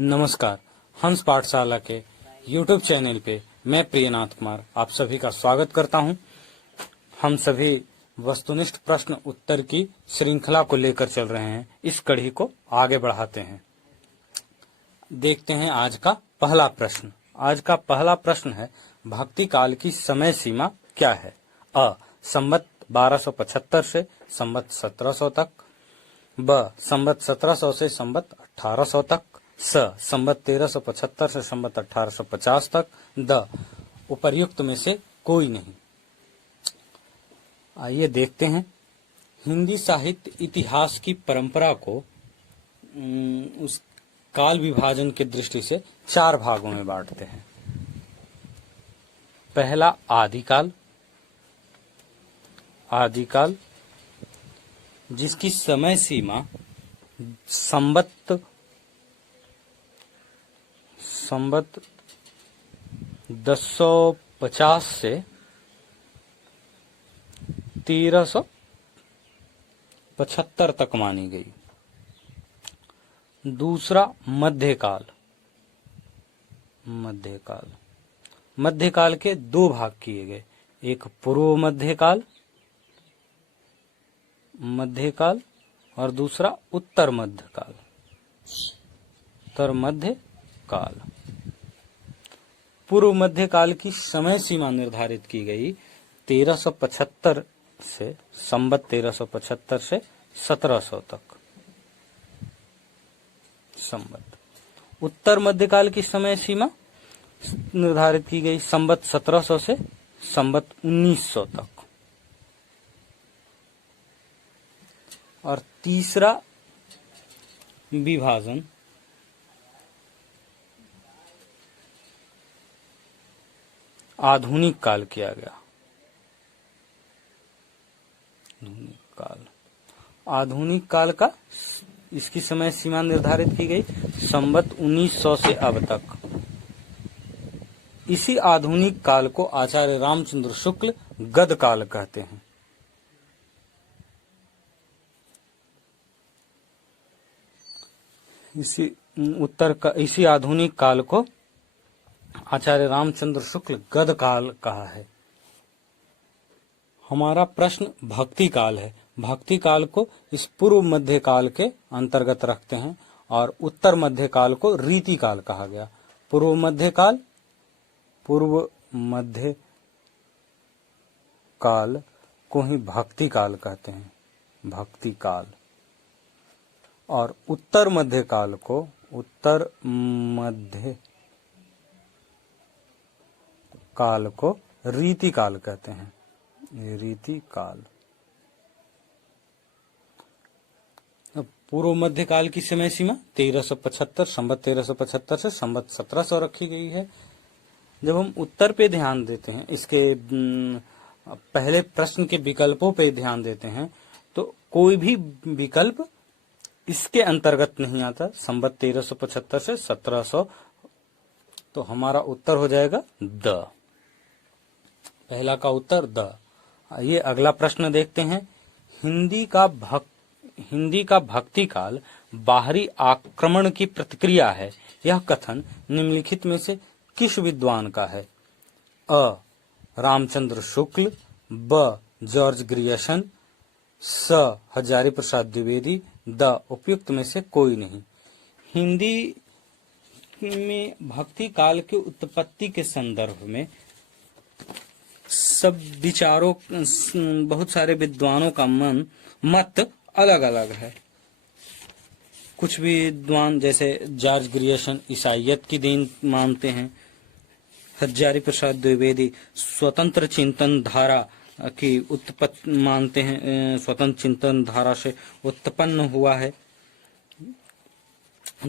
नमस्कार। हंस पाठशाला के YouTube चैनल पे मैं प्रियनाथ कुमार आप सभी का स्वागत करता हूं। हम सभी वस्तुनिष्ठ प्रश्न उत्तर की श्रृंखला को लेकर चल रहे हैं। इस कड़ी को आगे बढ़ाते हैं। देखते हैं आज का पहला प्रश्न। आज का पहला प्रश्न है, भक्ति काल की समय सीमा क्या है? अ. संवत 1275 से संवत 1700 तक। ब. संवत 1700 से संवत 1800 तक। स. संवत 1375 से संवत 1850 तक। द. उपर्युक्त में से कोई नहीं। आइए देखते हैं। हिंदी साहित्य इतिहास की परंपरा को उस काल विभाजन की दृष्टि से 4 भागों में बांटते हैं। पहला आदिकाल। आदिकाल जिसकी समय सीमा संवत 1050 से 1375 तक मानी गई। दूसरा मध्यकाल। मध्यकाल के 2 भाग किए गए, एक पूर्व मध्यकाल और दूसरा उत्तर मध्यकाल। पूर्व मध्यकाल की समय सीमा निर्धारित की गई 1375 से संवत 1375 से 1700 तक संवत। उत्तर मध्यकाल की समय सीमा निर्धारित की गई संवत 1700 से संवत 1900 तक। और तीसरा विभाजन आधुनिक काल किया गया। आधुनिक काल का इसकी समय सीमा निर्धारित की गई संवत 1900 से अब तक। इसी आधुनिक काल को आचार्य रामचंद्र शुक्ल गद काल कहते हैं। इसी आधुनिक काल को आचार्य रामचंद्र शुक्ल गद काल कहा है। हमारा प्रश्न भक्ति काल है। भक्ति काल को इस पूर्व मध्य काल के अंतर्गत रखते हैं और उत्तर मध्य काल को रीति काल कहा गया। पूर्व मध्य काल को ही भक्ति काल कहते हैं, भक्ति काल। और उत्तर मध्य काल को रीति काल कहते हैं, रीति काल। पूर्व मध्य काल की समय सीमा 1375 संवत 1375 से संवत 1700 रखी गई है। जब हम उत्तर पे ध्यान देते हैं, इसके पहले प्रश्न के विकल्पों पे ध्यान देते हैं, तो कोई भी विकल्प इसके अंतर्गत नहीं आता। संवत 1375 से 1700, तो हमारा उत्तर हो जाएगा द। पहला का उत्तर द। ये अगला प्रश्न देखते हैं। हिंदी का भक्ति काल बाहरी आक्रमण की प्रतिक्रिया है। यह कथन निम्नलिखित में से किस विद्वान का है? अ. रामचंद्र शुक्ल। ब. George Grierson. स. हजारी प्रसाद द्विवेदी। द. उपयुक्त में से कोई नहीं। हिंदी में भक्ति काल की उत्पत्ति के संदर्भ में सब विचारों, बहुत सारे विद्वानों का मत अलग अलग है। कुछ विद्वान जैसे जॉर्ज ग्रियर्सन ईसाइयत की देन मानते हैं। हजारी प्रसाद द्विवेदी स्वतंत्र चिंतन धारा की उत्पत्ति मानते हैं, स्वतंत्र चिंतन धारा से उत्पन्न हुआ है।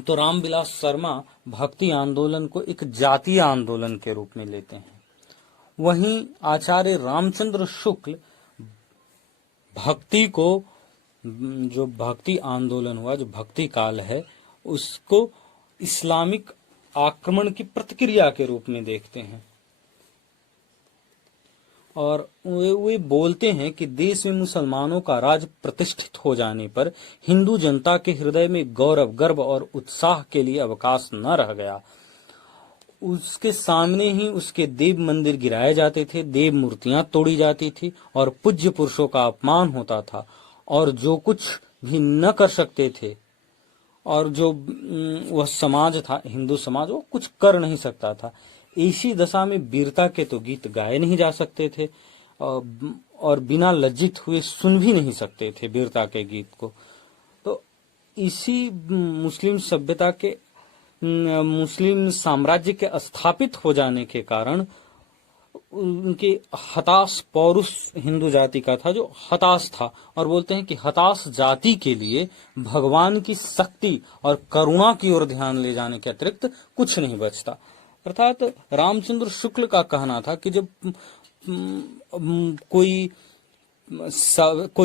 तो रामविलास शर्मा भक्ति आंदोलन को एक जातीय आंदोलन के रूप में लेते हैं। वहीं आचार्य रामचंद्र शुक्ल भक्ति को, जो भक्ति आंदोलन हुआ, जो भक्ति काल है, उसको इस्लामिक आक्रमण की प्रतिक्रिया के रूप में देखते हैं। और वे बोलते हैं कि देश में मुसलमानों का राज प्रतिष्ठित हो जाने पर हिंदू जनता के हृदय में गौरव, गर्व और उत्साह के लिए अवकाश न रह गया। उसके सामने ही उसके देव मंदिर गिराए जाते थे, देव मूर्तियां तोड़ी जाती थी और पूज्य पुरुषों का अपमान होता था, और जो कुछ भी न कर सकते थे, और जो वह समाज था, हिंदू समाज, वो कुछ कर नहीं सकता था। ऐसी दशा में वीरता के तो गीत गाए नहीं जा सकते थे, और बिना लज्जित हुए सुन भी नहीं सकते थे वीरता के गीत को। तो इसी मुस्लिम सभ्यता के, मुस्लिम साम्राज्य के स्थापित हो जाने के कारण उनके हताश पौरुष हिंदू जाति का था, जो हताश था, और बोलते हैं कि हताश जाति के लिए भगवान की शक्ति और करुणा की ओर ध्यान ले जाने के अतिरिक्त कुछ नहीं बचता। अर्थात रामचंद्र शुक्ल का कहना था कि जब कोई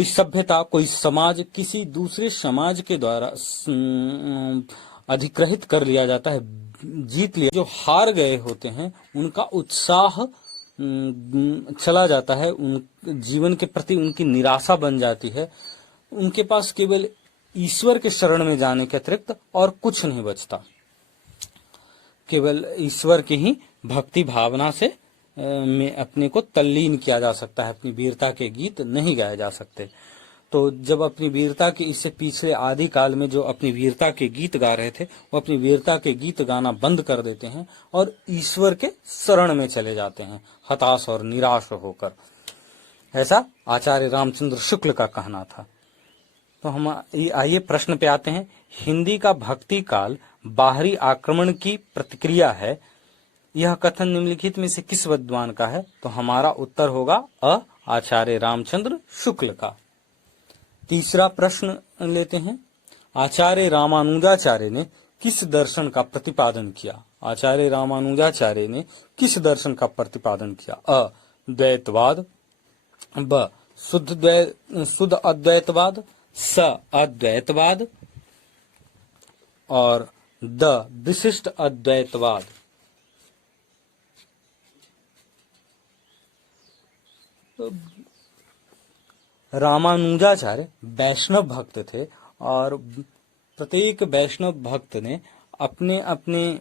सभ्यता, कोई समाज किसी दूसरे समाज के द्वारा अधिग्रहित कर लिया जाता है, जीत लिया, जो हार गए होते हैं उनका उत्साह चला जाता है, उन जीवन के प्रति उनकी निराशा बन जाती है, उनके पास केवल ईश्वर के शरण में जाने के अतिरिक्त और कुछ नहीं बचता। केवल ईश्वर की ही भक्ति भावना से में अपने को तल्लीन किया जा सकता है, अपनी वीरता के गीत नहीं गाए जा सकते। तो जब अपनी वीरता के, इससे पिछले आदि काल में जो अपनी वीरता के गीत गा रहे थे, वो अपनी वीरता के गीत गाना बंद कर देते हैं और ईश्वर के शरण में चले जाते हैं, हताश और निराश होकर। ऐसा आचार्य रामचंद्र शुक्ल का कहना था। तो हम आइए प्रश्न पे आते हैं। हिंदी का भक्ति काल बाहरी आक्रमण की प्रतिक्रिया है, यह कथन निम्नलिखित में से किस विद्वान का है? तो हमारा उत्तर होगा अ, आचार्य रामचंद्र शुक्ल का। तीसरा प्रश्न लेते हैं। आचार्य रामानुजाचार्य ने किस दर्शन का प्रतिपादन किया? आचार्य रामानुजाचार्य ने किस दर्शन का प्रतिपादन किया? अ, द्वैतवाद, ब, शुद्ध अद्वैतवाद, स, अद्वैतवाद, और द, विशिष्ट अद्वैतवाद। रामानुजाचार्य वैष्णव भक्त थे, और प्रत्येक वैष्णव भक्त ने अपने अपने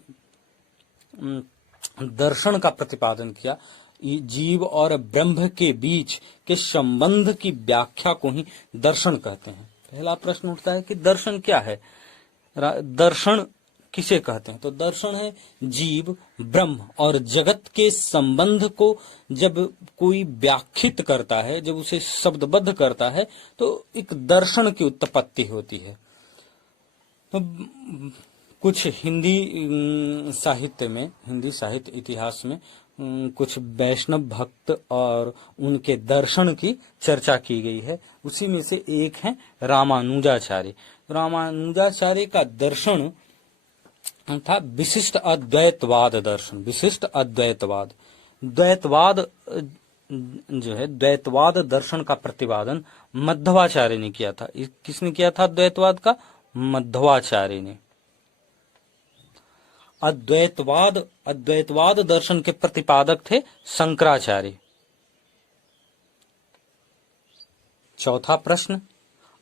दर्शन का प्रतिपादन किया। जीव और ब्रह्म के बीच के संबंध की व्याख्या को ही दर्शन कहते हैं। पहला प्रश्न उठता है कि दर्शन क्या है, दर्शन किसे कहते हैं? तो दर्शन है जीव, ब्रह्म और जगत के संबंध को जब कोई व्याख्यात करता है, जब उसे शब्दबद्ध करता है, तो एक दर्शन की उत्पत्ति होती है। तो कुछ हिंदी साहित्य में, हिंदी साहित्य इतिहास में कुछ वैष्णव भक्त और उनके दर्शन की चर्चा की गई है। उसी में से एक है रामानुजाचार्य। रामानुजाचार्य का दर्शन था विशिष्ट अद्वैतवाद दर्शन। विशिष्ट अद्वैतवाद, द्वैतवाद जो है, द्वैतवाद दर्शन का प्रतिपादन मध्वाचार्य ने किया था। किसने किया था द्वैतवाद का? मध्वाचार्य ने। अद्वैतवाद दर्शन के प्रतिपादक थे शंकराचार्य। चौथा प्रश्न,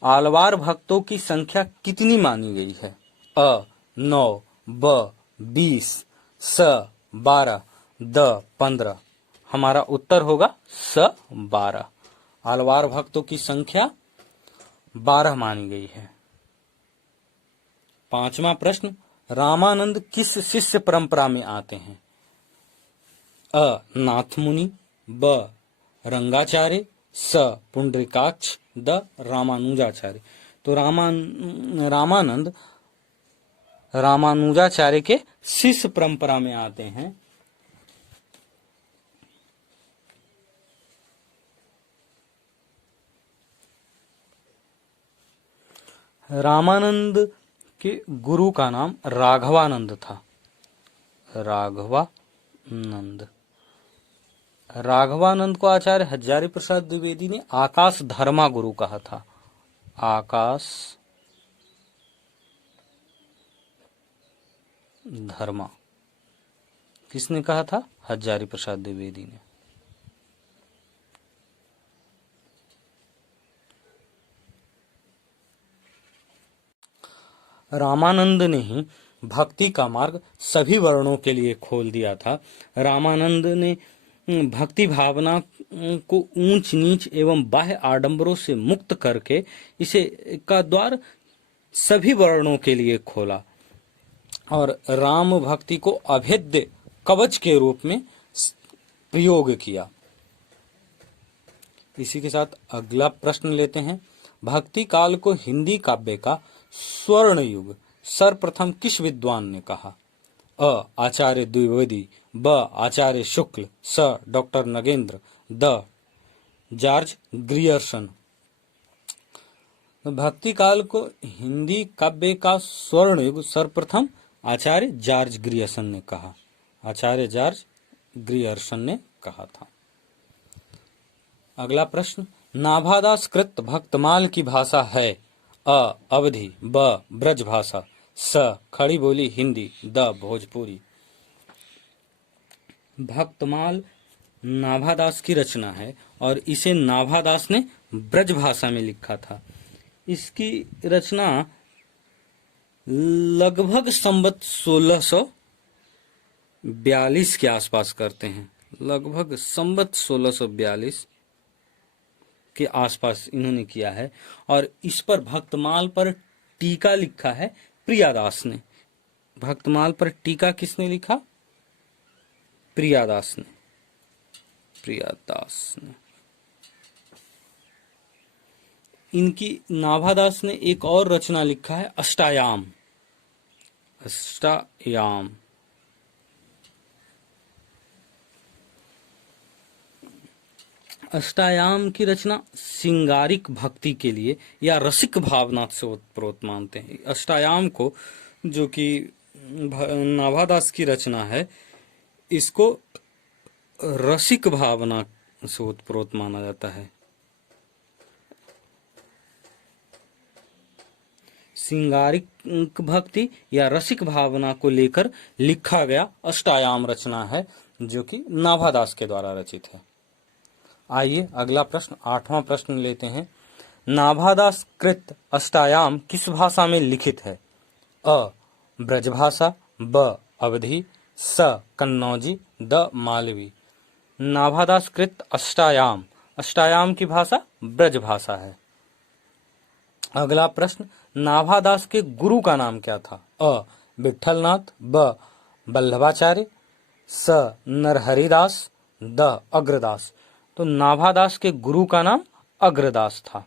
आलवार भक्तों की संख्या कितनी मानी गई है? अ, 9, ब, 20, स, 12, द, 15। हमारा उत्तर होगा स, 12। आलवार भक्तों की संख्या 12 मानी गई है। पांचवा प्रश्न, रामानंद किस शिष्य परंपरा में आते हैं? अ, नाथ मुनि, ब, रंगाचार्य, स, पुंडरीकाक्ष, द, रामानुजाचार्य। तो रामानंद रामानुजाचार्य के शिष्य परंपरा में आते हैं। रामानंद के गुरु का नाम राघवानंद था। राघवानंद को आचार्य हजारी प्रसाद द्विवेदी ने आकाश धर्मा गुरु कहा था। आकाश धर्मा किसने कहा था? हजारी प्रसाद द्विवेदी ने। रामानंद ने ही भक्ति का मार्ग सभी वर्णों के लिए खोल दिया था। रामानंद ने भक्ति भावना को ऊंच नीच एवं बाह्य आडंबरों से मुक्त करके इसे का द्वार सभी वर्णों के लिए खोला और राम भक्ति को अभेद्य कवच के रूप में प्रयोग किया। इसी के साथ अगला प्रश्न लेते हैं। भक्ति काल को हिंदी काव्य का स्वर्ण युग सर्वप्रथम किस विद्वान ने कहा? अ आचार्य द्विवेदी, ब आचार्य शुक्ल, स doctor Nagendra, the George Grierson. भक्ति काल को हिंदी काव्य का स्वर्ण युग सर्वप्रथम आचार्य जॉर्ज ग्रियर्सन ने कहा। आचार्य जॉर्ज ग्रियर्सन ने कहा था। अगला प्रश्न, नाभादास कृत भक्तमाल की भाषा है? अ अवधी, ब ब्रज भाषा, स खड़ी बोली हिंदी, द भोजपुरी। भक्तमाल नाभादास की रचना है और इसे नाभादास ने ब्रज भाषा में लिखा था। इसकी रचना लगभग संवत 1642 के आसपास करते हैं। लगभग संवत 1642 के आसपास इन्होंने किया है और इस पर भक्तमाल पर टीका लिखा है प्रियादास ने। भक्तमाल पर टीका किसने लिखा? प्रियादास ने। इनकी नाभादास ने एक और रचना लिखा है अष्टायाम। अष्टायाम की रचना सिंगारिक भक्ति के लिए या रसिक भावना से ओतप्रोत मानते हैं। अष्टायाम को, जो कि नाभादास की रचना है, इसको रसिक भावना से ओतप्रोत माना जाता है। सिंगारिक भक्ति या रसिक भावना को लेकर लिखा गया अष्टायाम रचना है, जो कि नाभादास के द्वारा रचित है। आइए अगला प्रश्न, 8वां प्रश्न लेते हैं। नाभादास कृत अष्टायाम किस भाषा में लिखित है? अ ब्रज भाषा, ब अवधी, स कन्नौजी, द मालवी। नाभादास कृत अष्टायाम की भाषा ब्रज भाषा है। अगला प्रश्न, नाभादास के गुरु का नाम क्या था? अ विठलनाथ, ब वल्लभाचार्य, स नरहरिदास, द अग्रदास। तो नाभादास के गुरु का नाम अग्रदास था।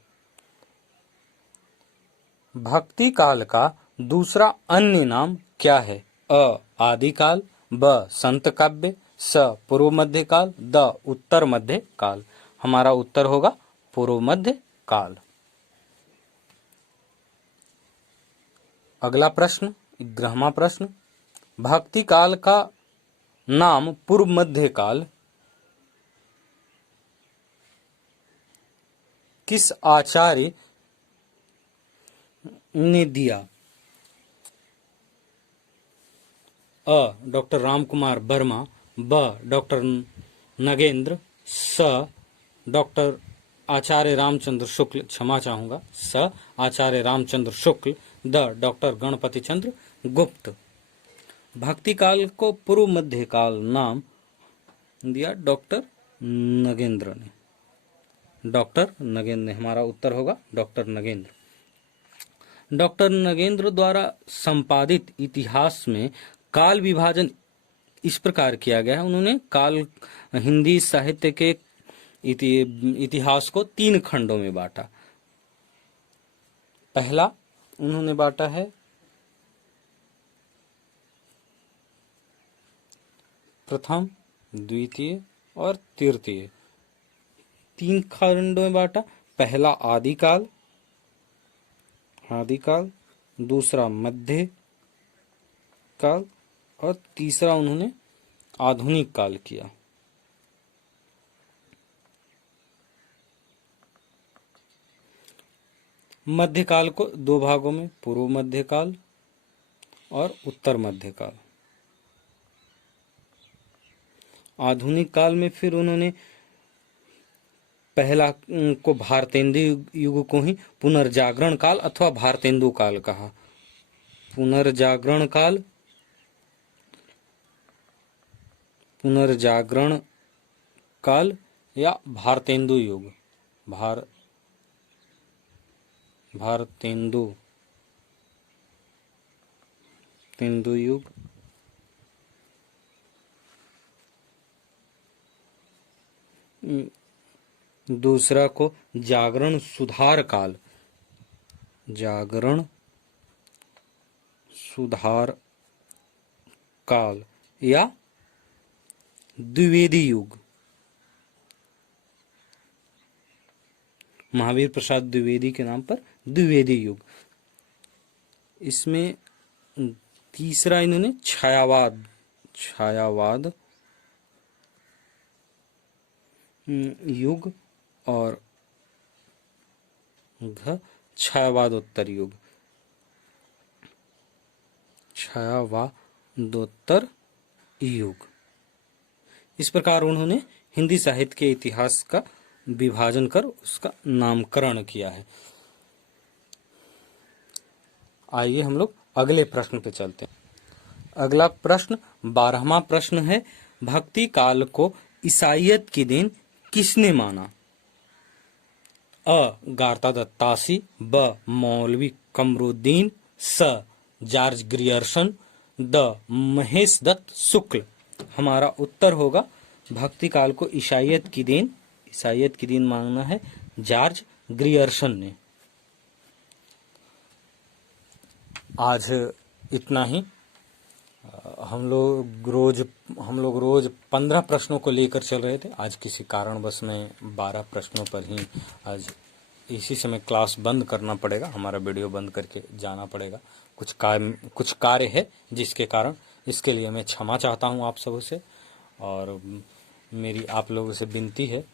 भक्ति काल का दूसरा अन्य नाम क्या है? अ आदिकाल, ब संत काव्य, स पूर्व मध्य काल, द उत्तर मध्य काल। हमारा उत्तर होगा पूर्व मध्य काल। अगला प्रश्न, 11वां प्रश्न, भक्ति काल का नाम पूर्व मध्य काल किस आचार्य ने दिया? अ डॉक्टर रामकुमार वर्मा, ब डॉक्टर नगेंद्र, स डॉक्टर आचार्य रामचंद्र शुक्ल, क्षमा चाहूंगा, स आचार्य रामचंद्र शुक्ल, द डॉक्टर गणपति चंद्र गुप्त। भक्ति काल को पूर्व मध्य काल नाम दिया डॉक्टर नगेंद्र ने। हमारा उत्तर होगा डॉक्टर नगेंद्र। डॉक्टर नगेंद्र द्वारा संपादित इतिहास में काल विभाजन इस प्रकार किया गया है। उन्होंने हिंदी साहित्य के इतिहास को 3 खंडों में बांटा। पहला उन्होंने बांटा है प्रथम, द्वितीय और तृतीय। 3 खंडों में बांटा। पहला आदिकाल, दूसरा मध्य काल और तीसरा उन्होंने आधुनिक काल किया। मध्यकाल को 2 भागों में, पूर्व मध्यकाल और उत्तर मध्यकाल। आधुनिक काल में फिर उन्होंने पहला को भारतेंदु युग को ही पुनर्जागरण काल अथवा भारतेंदु काल कहा। पुनर्जागरण काल, पुनर्जागरण काल या भारतेंदु युग, भारतेंदु युग। दूसरा को जागरण सुधार काल, जागरण सुधार काल या द्विवेदी युग, महावीर प्रसाद द्विवेदी के नाम पर द्विवेदी युग। इसमें तीसरा इन्होंने छायावाद युग और छायावादोत्तर युग, छायावादोत्तर युग। इस प्रकार उन्होंने हिंदी साहित्य के इतिहास का विभाजन कर उसका नामकरण किया है। आइए हम लोग अगले प्रश्न पे चलते हैं। अगला प्रश्न 12वां प्रश्न है, भक्ति काल को ईसाइयत की देन किसने माना? अ. गारता दत्त तासी, ब. मौलवी कमरुद्दीन, स. जॉर्ज ग्रियर्सन, द. महेश दत्त शुक्ल। हमारा उत्तर होगा भक्ति काल को ईसाइयत की देन मांगना है जॉर्ज ग्रियर्सन ने। आज इतना ही। हम लोग रोज 15 प्रश्नों को लेकर चल रहे थे। आज किसी कारणवश में 12 प्रश्नों पर ही आज इसी समय क्लास बंद करना पड़ेगा, हमारा वीडियो बंद करके जाना पड़ेगा। कुछ कार्य है जिसके कारण, इसके लिए मैं क्षमा चाहता हूं आप सबों से। और मेरी आप लोगों से विनती है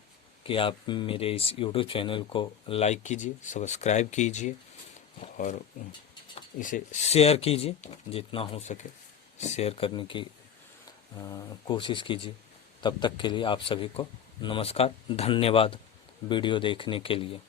कि आप मेरे इस YouTube चैनल को लाइक कीजिए, सब्सक्राइब कीजिए और इसे शेयर कीजिए, जितना हो सके शेयर करने की कोशिश कीजिए। तब तक के लिए आप सभी को नमस्कार, धन्यवाद वीडियो देखने के लिए।